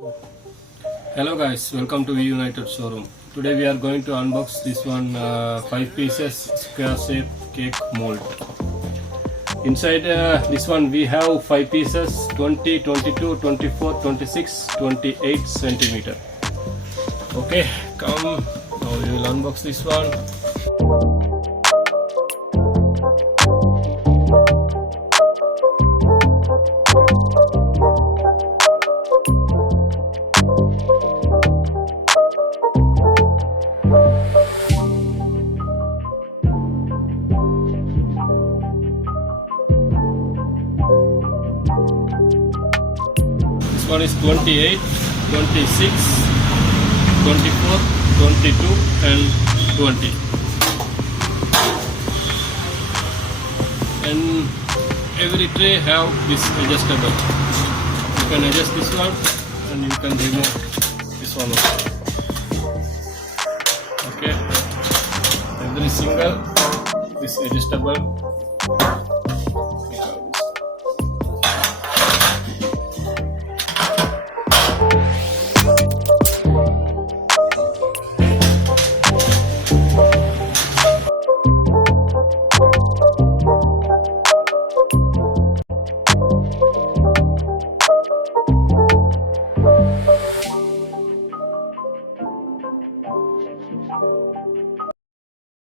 Hello guys, welcome to United Showroom. Today we are going to unbox this one 5 pieces square shape cake mold. Inside this one we have 5 pieces 20, 22, 24, 26, 28 centimeter. Okay, come now we will unbox this one. One is 28, 26, 24, 22 and 20. And every tray have this adjustable. You can adjust this one and you can remove this one also. Okay. Every single this adjustable.